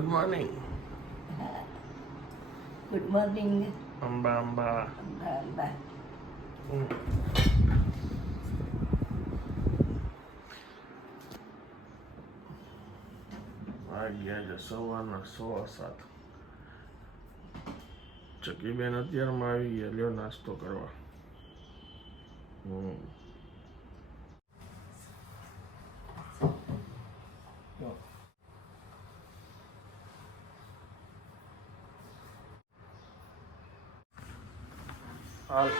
Good morning good morning Amba Amba બા હમ. વાગ્યા છે સવારના સો સાત ચકીબેન અત્યારમાં આવી ગયા લ્યો નાસ્તો કરવા હમ હાલ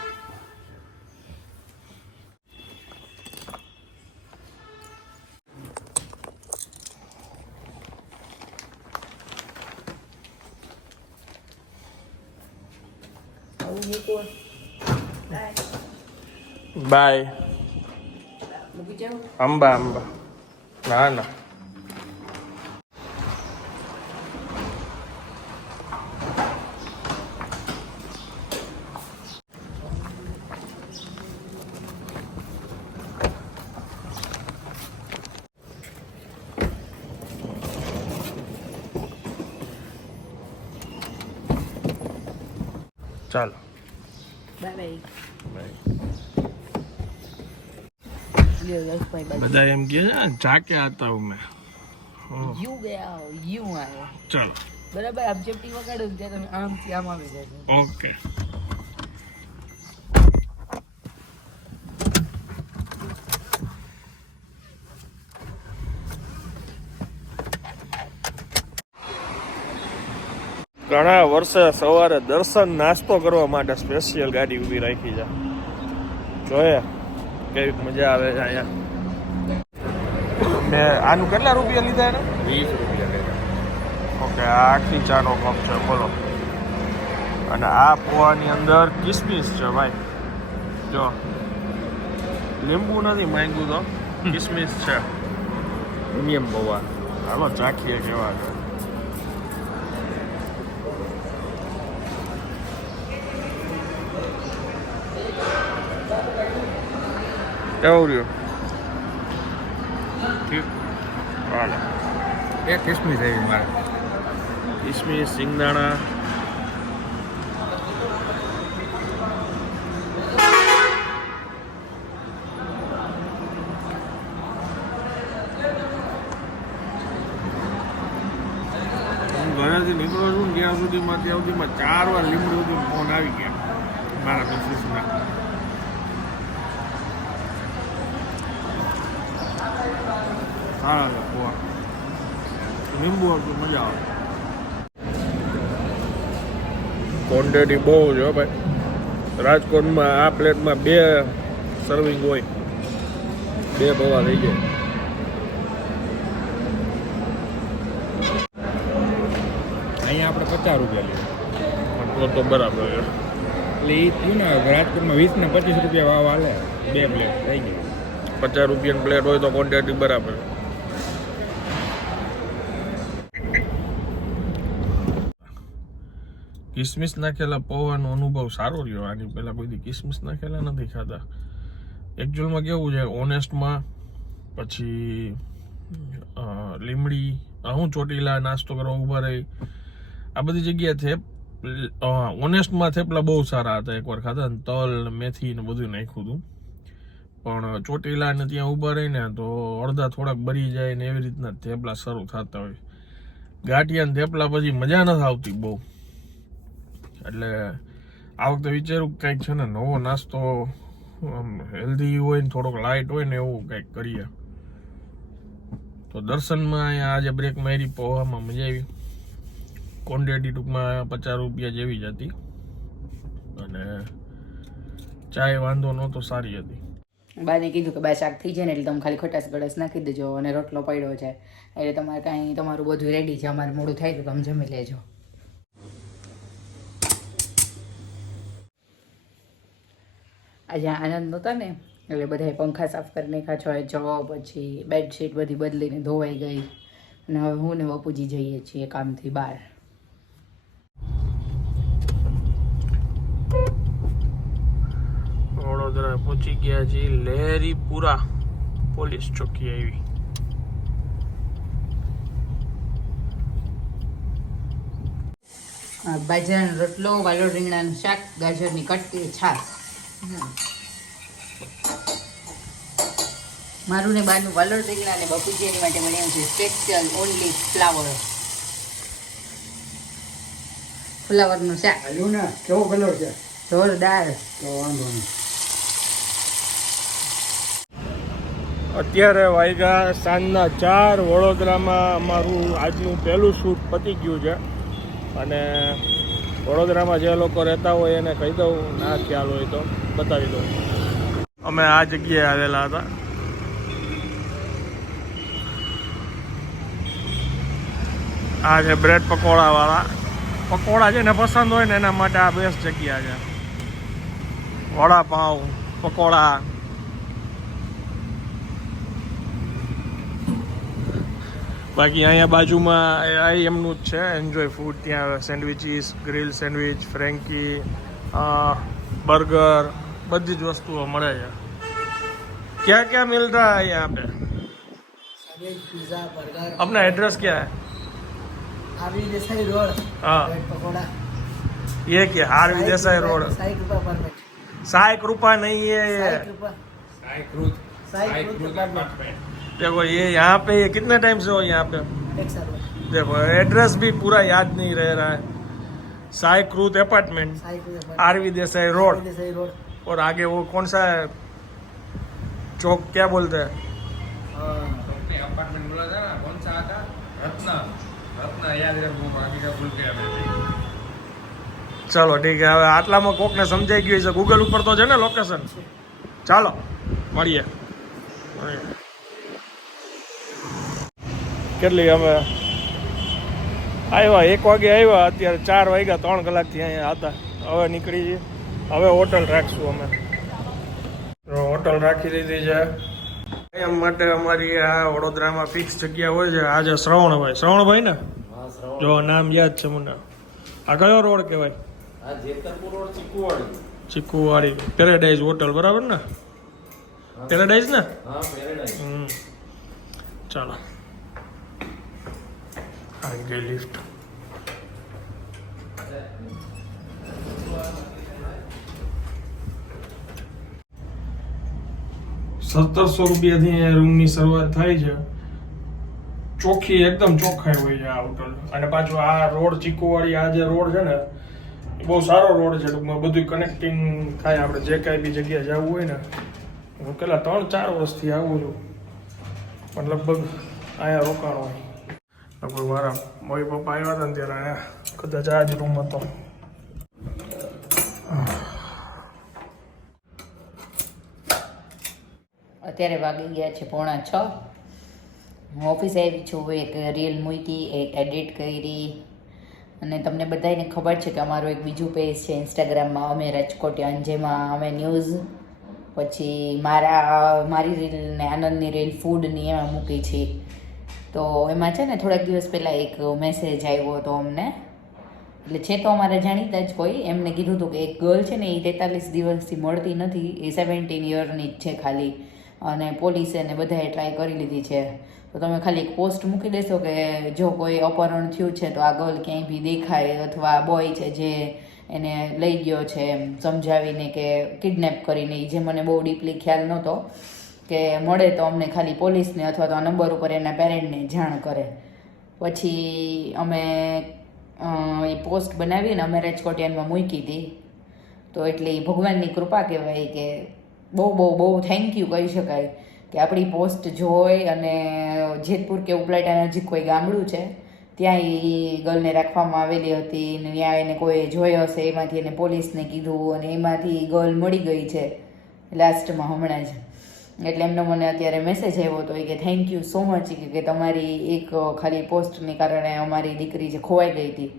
આવું મૂકો બાય મૂકી જાઉં અંબા અંબા ના ના ચાલો બાય બાય બાય લ્યો યશભાઈ બાય બધા એમ કે જાકે આતા હું મેં. યુ ગયા યુ આવ્યો ચાલો. બરાબર આમ ચપટી વગાડો ત્યારે તમે આમથી આમ આવી જાય ઓકે. ઘણા વર્ષે સવારે દર્શન નાસ્તો કરવા માટે સ્પેશિયલ ગાડી ઊભી રાખી છે. જોઈએ. કેવી મજા આવે છે અહીંયા? મેં આનું કેટલા રૂપિયા લીધા એને? વીસ રૂપિયા લીધા. ઓકે આ આખી ચાનો કપ છે બોલો. અને આ પોવાની અંદર કિસમિસ છે ભાઈ. જો. લીંબુ નથી માંગ્યું તો કિસમિસ છે. નિયમ પૌવા હાલો ચાખીએ કેવા છે. કેવું રહ્યું ઠીક હાલો એક કિસમિસ આવી મારે કિસમિસ સિંગદાણા હું ઘરેથી નીકળો છું ને ત્યાં સુધીમાં ત્યાં સુધીમાં ચાર વાર લીમડી સુધી ફોન આવી ગયા મારા મિસિસના સારા છે પોવા લીંબુ હતું મજા આવે. ક્વોન્ટિટી બહુ છે ભાઈ. રાજકોટમાં આ પ્લેટમાં બે સર્વિંગ હોય. બે પૌવા થઈ જાય. અહીંયા આપણે પચાસ રૂપિયા લઈએ તો તો બરાબર એટલે એ થયું ને રાજકોટમાં વીસ ને પચીસ રૂપિયા વાવ હાલે. બે પ્લેટ થઈ ગઈ. પચાસ રૂપિયાની પ્લેટ હોય તો ક્વોન્ટિટી બરાબર કિસમિસ નાખેલા પૌવાનો અનુભવ સારો રહ્યો. આની પહેલાં કોઈ કિસમિસ નાખેલા નથી ખાતા. એકચ્યુઅલમાં કેવું છે ઓનેસ્ટમાં પછી લીમડી હું ચોટીલા નાસ્તો કરવા ઊભા રહી. આ બધી જગ્યાએ થેપ ઓનેસ્ટમાં થેપલા બહુ સારા હતા. એકવાર ખાધા ને તલ મેથી ને બધું નાખ્યું હતું. પણ ચોટીલા ને ત્યાં ઊભા રહીને તો અડધા થોડાક બરી જાય ને એવી રીતના થેપલા શરૂ થતા હોય. ગાંઠિયા ને થેપલા પછી મજા નથી આવતી બહુ. એટલે આ વખતે વિચાર્યું કે કંઈક છે ને, નવો નાસ્તો, આમ હેલ્ધી હોય ને, થોડોક લાઇટ હોય ને એવું કંઈક કરીએ. તો દર્શનમાં અહીંયા આજે બ્રેક મારી, પૌવામાં મજા આવી. ક્વોન્ટિટી ટૂંકમાં પચાસ રૂપિયા જેવી જ હતી. અને ચાય વાંધો નહોતો, સારી હતી. બાને કીધું કે બા શાક થઈ જાય ને, એટલે તમે ખાલી ખટાશ ગળસ નાખી દેજો અને રોટલો પડ્યો છે. એટલે તમારે કાંઈ તમારું બધું રેડી છે, અમારે મોડું થાય તો તમે જમી લેજો. આજે આનંદ નહોતા ને? એટલે બધાએ પંખા સાફ કરી નાખ્યા છો પછી બેડશીટ બધી બદલીને ધોવાઈ ગઈ. અને હવે હું ને બપુજી જઈએ છીએ કામથી બહાર. વડોદરા પહોંચી ગયા છીએ લહેરીપુરા પોલીસ ચોકી આવી. બાજરાનો રોટલો વાલોડ રીંગણાનું શાક ગાજરની કટકી છાશ. મારું ને બાનું વાલોડ રીંગણા અને બપુજી એની માટે બનાવ્યું છે. સ્પેશિયલ ઓનલી ફ્લાવર ફ્લાવરનું શાક. આવ્યું ને કેવો કલર છે? જોરદાર. તો વાંધો નહીં. અત્યારે વાગ્યા સાંજના ચાર વડોદરામાં અમારું આજનું પહેલું શૂટ પતી ગયું છે. અને વડોદરામાં જે લોકો રહેતા હોય એને કહી દઉં ના ખ્યાલ હોય તો. બતાવી દઉં. અમે આ જગ્યાએ આવેલા હતા. આ છે બ્રેડ પકોડા વાળા પકોડા જેને પસંદ હોય ને એના માટે આ બેસ્ટ જગ્યા છે. વડાપાઉં પકોડા. બાકી અહીંયા બાજુમાં આ એમનું જ છે. એન્જોય ફૂડ ત્યાં sandwiches grill sandwich frankie burger બધી જ વસ્તુઓ મળે છે क्या क्या मिल रहा है यहाँ पे पिज्जा बर्गर अपना एड्रेस क्या है आरवी देसाई रोड हाँ ब्रेड पकौड़ा ये क्या आरवी देसाई रोड साई रुपया पर मिनट साइक रुपया नहीं है ये साई रुपया Sai Cruise Sai Sai Cruise Cruise apartment देखो ये यहाँ पे ये कितने टाइम से हो यहाँ पे एक साल हुआ। देखो एड्रेस भी पूरा याद नहीं रह रहा है Sai Cruise apartment Sai Cruise RV Desai road RV Desai road और आगे वो कौन सा है चौक क्या बोलते हैं કંપની અપાર્ટમેન્ટ બોલા था ना कौन सा आता रत्ना रत्ना याद है वो बाकी का भूल गया मैं ચલો ઠીક છે હવે આટલામાં કોકને સમજાઈ ગયું છે ગૂગલ ઉપર તો છે ને લોકેશન ચાલો મળીએ મળીએ. કેટલી અમે આવ્યા એક વાગે આવ્યા અત્યારે ચાર વાગ્યા ત્રણ કલાકથી અહીંયા હતા હવે નીકળી જઈએ હવે હોટલ રાખશું અમે. હોટલ રાખી દીધી છે. એમ માટે અમારી આ વડોદરામાં ફિક્સ જગ્યા હોય છે. આજે શ્રવણભાઈ. શ્રવણભાઈ ને? જો નામ યાદ છે મને. આ કયો રોડ કહેવાય? ચીકુવાડી. ચીકુવાડી. પેરેડાઇઝ હોટલ બરાબર ને? પેરેડાઇઝ ને? હા હમ. ચાલો. આ ગઈ લિફ્ટ સત્તરસો રૂપિયાથી રૂમની શરૂઆત થાય છે. ચોખ્ખી એકદમ ચોખ્ખાઈ હોય છે આ હોટલ અને પાછું આ રોડ ચીકુવાળી, આ જે રોડ છે ને, એ બહુ સારો રોડ છે. ટૂંકમાં બધું કનેક્ટિંગ થાય. આપણે જે કાંઈ બી જગ્યાએ જવું હોય ને, હું પેલા ત્રણ, ચાર વર્ષથી આવું છું. પણ લગભગ અહીંયા રોકાણ હોય. લગભગ મારા મમ્મી પપ્પા આવ્યા હતા ને ત્યારે અહીંયા કદાચ આ જ રૂમ હતો. અત્યારે વાગી ગયા છે પોણા છ. હું ઓફિસે આવી છું એક રીલ મૂકી, એક એડિટ કરી. અને તમને બધાને ખબર છે કે અમારું એક બીજું પેજ છે ઇન્સ્ટાગ્રામમાં અમે રાજકોટિયા જેમાં અમે ન્યૂઝ પછી મારા, મારી રીલ ને આનંદની રીલ ફૂડની એમાં મૂકી છે. તો એમાં છે ને થોડાક દિવસ પહેલાં એક મેસેજ આવ્યો હતો અમને. એટલે છે તો અમારે જાણીતા જ કોઈ. એમને કીધું હતું કે એક ગર્લ છે ને એ તેતાલીસ દિવસથી મળતી નથી, એ સેવન્ટીન યરની જ છે ખાલી. અને પોલીસે ને બધાએ ટ્રાય કરી લીધી છે. તો તમે ખાલી એક પોસ્ટ મૂકી દેશો કે જો કોઈ અપહરણ થયું છે, તો આ ગર્લ ક્યાંય બી દેખાય અથવા બોય છે જે એને લઈ ગયો છે એમ સમજાવીને કે કિડનેપ કરીને જે મને બહુ ડીપલી ખ્યાલ નહોતો કે મળે તો અમને ખાલી પોલીસને અથવા તો આ નંબર ઉપર એના પેરેન્ટને જાણ કરે. પછી અમે એ પોસ્ટ બનાવીને અમે રાજકોટિયાનમાં મૂકી હતી તો એટલે ભગવાનની કૃપા કહેવાય કે બહુ બહુ બહુ થેન્ક યુ કહી શકાય કે આપણી પોસ્ટ જોઈ અને જેતપુર કે ઉપલાટા નજીક કોઈ ગામડું છે, ત્યાં એ ગર્લને રાખવામાં આવેલી હતી ને ત્યાં એને કોઈ જોયો હશે, એમાંથી એને પોલીસને કીધું અને એમાંથી ગર્લ મળી ગઈ છે લાસ્ટમાં હમણાં જ. એટલે એમનો મને અત્યારે મેસેજ આવ્યો હતો કે થેન્ક યુ સો મચ કે તમારી એક ખાલી પોસ્ટને કારણે અમારી દીકરી જે ખોવાઈ ગઈ હતી,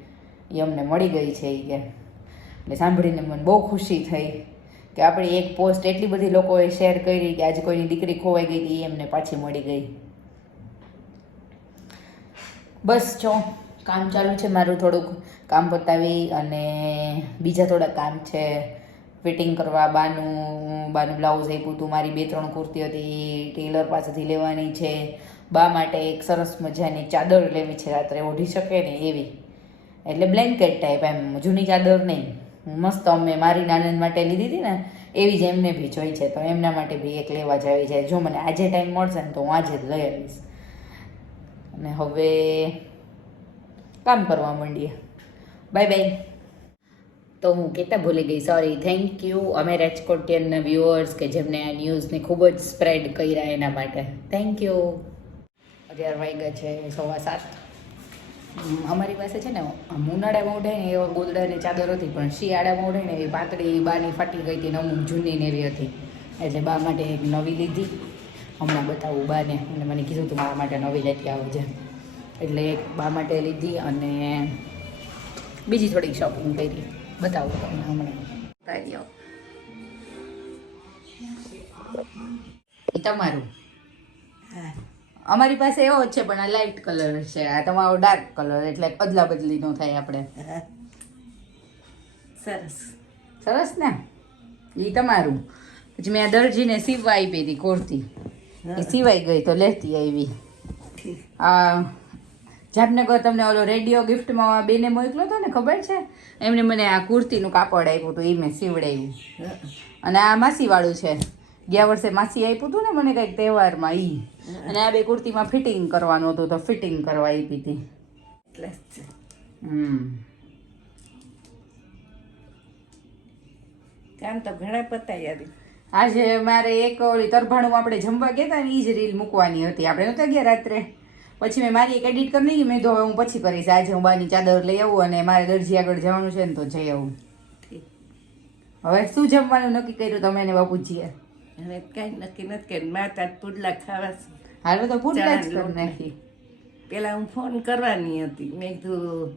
એ અમને મળી ગઈ છે એ કે. એટલે સાંભળીને મને બહુ ખુશી થઈ. કે આપણી એક પોસ્ટ એટલી બધી લોકોએ શેર કરી કે આજે કોઈની દીકરી ખોવાઈ ગઈ હતી એમને પાછી મળી ગઈ. બસ જો, કામ ચાલુ છે મારું થોડુંક. કામ પતાવી અને બીજા થોડા કામ છે. ફિટિંગ કરવા, બાનું બાનું બ્લાઉઝ આપ્યું હતું મારી બે ત્રણ કુર્તી હતી, ટેલર પાસેથી લેવાની છે. બા માટે એક સરસ મજાની ચાદર લેવી છે, રાત્રે ઓઢી શકે ને એવી. એટલે બ્લેન્કેટ ટાઈપ એમ, જૂની ચાદર નહીં. મસ્ત અમે મારી નાનંદ માટે લીધી હતી ને, એવી જ એમને બી જોઈ છે. તો એમના માટે બી એક લેવા જવી છે જો મને આજે ટાઈમ મળશે ને તો હું આજે જ લઈ આવીશ. અને હવે કામ કરવા માંડીએ. બાય બાય તો હું કહેતા ભૂલી ગઈ. સોરી થેન્ક યુ અમે રાજકોટિયનના વ્યુઅર્સ કે જેમને આ ન્યૂઝને ખૂબ જ સ્પ્રેડ કર્યા એના માટે. થેન્ક યુ અગિયાર વાગ્યા છે, સવા સાત. અમારી પાસે છે ને આમ ઉનાળામાં ઉઠાય ને એવા ગોદડાની ચાદર હતી પણ શિયાળામાં મોઢે ને એવી પાતળી બાની ફાટી ગઈ હતી ને અમુક જૂની ને એવી હતી. એટલે બા માટે એક નવી લીધી. હમણાં બતાવું બાને. અને મને કીધું તું મારા માટે નવી લેતી આવજે. એટલે એક બા માટે લીધી અને બીજી થોડીક શોપિંગ કરી. બતાવું તમને હમણાં. તમારું. હા. એ તમારું અમારી પાસે એવો જ છે પણ આ લાઇટ કલર છે. આ તમારો ડાર્ક કલર એટલે અદલા બદલી નો થાય આપણે. સરસ. સરસ ને? એ તમારું. પછી મેં આ દરજીને સીવવા આપી હતી કુર્તી. એ સિવાય ગઈ તો લેતી આવી. આ જામનગર તમને ઓલો રેડિયો ગિફ્ટમાં બેને મોકલો હતો ને ખબર છે? એમને મને આ કુર્તીનું કાપડ આપ્યું હતું એ મેં સીવડાવ્યું. અને આ માસીવાળું છે. ગયા વર્ષે માસી આપ્યું હતું ને મને કંઈક તહેવારમાં ઈ. અને આ બે કુર્તીમાં ફિટિંગ કરવાનું હતું તો ફિટિંગ કરવા આપી હતી. એટલે હમ. કામ તો ઘણા પતાયા હતી આજે મારે એક ઓલી તરભાણું આપણે જમવા ગયા હતા ને એ જ રીલ મૂકવાની હતી. આપણે નહોતા ગયા રાત્રે. પછી મેં મારી એક એડિટ કરી નાખી મેં તો હવે હું પછી કરીશ. આજે હું બાની ચાદર લઈ આવું અને મારે દરજી આગળ જવાનું છે ને તો જઈ આવું. હવે શું જમવાનું નક્કી કર્યું તમે ને બાપુજીએ? હવે કાંઈ નક્કી નથી કે મારે તાર પુડલા ખાવા છે હાલો તો પુડલા જ કરી નાખી. પેલા હું ફોન કરવાની હતી. મેં કીધું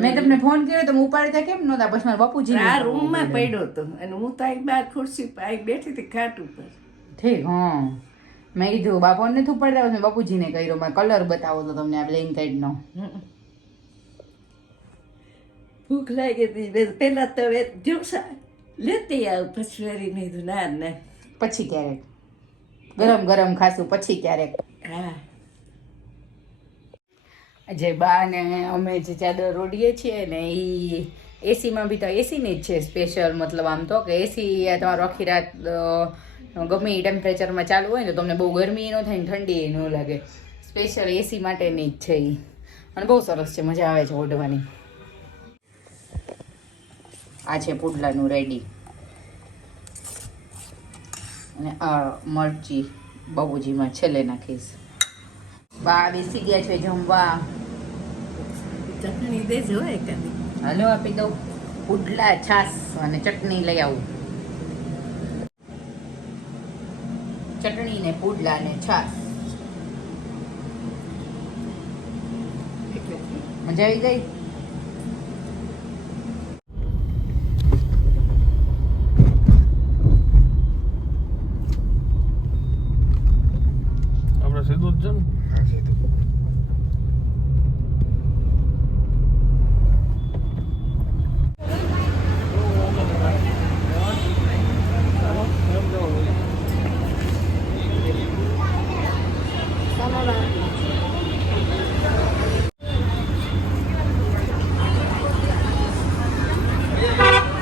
મેં તમને ફોન કર્યો તો ઉપાડતા કેમ નહોતા? પછી મારા બાપુજી આ રૂમમાં પડ્યો હતો. અને હું તો અહીં બાર ખુરશી પર બેઠી હતી ખાટ ઉપર. ઠીક હા. મેં કીધું બાપોને નથી ઉપાડતા. પછી મેં બાપુજીને કર્યો. મેં કલર બતાવો તો તમને આ બ્લેન્કેટનો હમ. ભૂખ લાગી હતી. પહેલાં પેલા તો જોશા. લેતી આવું. પછી મેં કીધું ના ના. પછી ક્યારેક. ગરમ ગરમ ખાશું પછી ક્યારેક. હા. જે બા ને અમે જે ચાદર ઓઢીએ છીએ ને એ એસીમાં બી તો એસીની જ છે સ્પેશિયલ મતલબ આમ તો કે એસી તમારો આખી રાત ગમે એ ટેમ્પરેચરમાં ચાલુ હોય ને તો તમને બહુ ગરમી ન થાય ને ઠંડી ન લાગે. સ્પેશિયલ એસી માટેની જ છે એ અને બહુ સરસ છે મજા આવે છે ઓઢવાની. આ છે પુડલાનું રેડી અને આ મરચી બાબુજીમાં છેલ્લે નાખીશ. બા બેસી ગયા છે જમવા. ચટણી દેજો હલો આપી દઉં. પુડલા છાસ અને ચટણી લઈ આવું. ચટણી ને પુડલા ને છાસ મજા આવી ગઈ? આપણે સીધું જ છે ને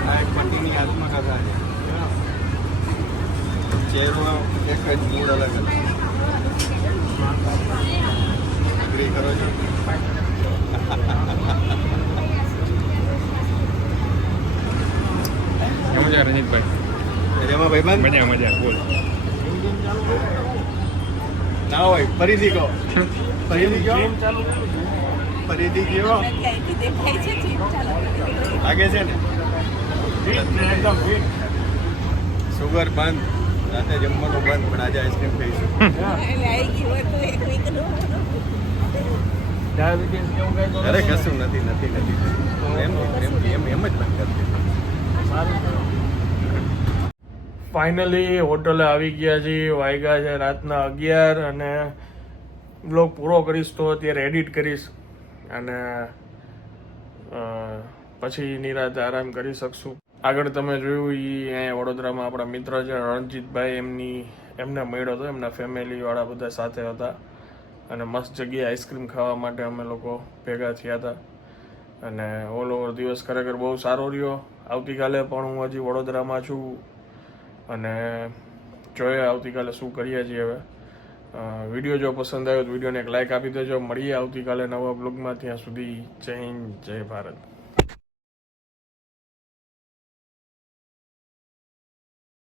આ એક પતિની આત્મકથા છે ચહેરો એક જ મૂળ અલગ અલગ એગ્રી કરો છો કેવું છે રંજીતભાઈ મજા મજા બોલ. ના હોય ફરીથી કહો. ફરીથી કહો. ફરીથી કહો. લાગે છે ને? સુગર બંધ. રાતે જમવાનું બંધ પણ આજે આઈસ્ક્રીમ ખાઈશું. ડાયાબિટીસ કેવું કઈ અરે કશું નથી નથી નથી. એમ એમ એમ એમ જ બંધ કરશે ફાઇનલી હોટલે આવી ગયા છીએ વાગ્યા છે રાતના અગિયાર અને બ્લોગ પૂરો કરીશ તો અત્યારે એડિટ કરીશ અને પછી નિરાતે આરામ કરી શકશું. આગળ તમે જોયું એ અહીંયા વડોદરામાં આપણા મિત્ર છે, રણજીતભાઈ, એમની, એમને મળ્યો હતો એમના ફેમિલીવાળા બધા સાથે હતા. અને મસ્ત જગ્યાએ આઈસ્ક્રીમ ખાવા માટે અમે લોકો ભેગા થયા હતા. અને ઓલ ઓવર દિવસ ખરેખર બહુ સારો રહ્યો. આવતીકાલે પણ હું હજી વડોદરામાં છું. અને જોઈએ આવતીકાલે શું કરીએ છીએ હવે. વીડિયો જો પસંદ આવ્યો તો વિડીયોને એક લાઇક આપી દેજો. મળીએ આવતીકાલે નવા બ્લોગમાં ત્યાં સુધી જય હિન્દ, જય ભારત.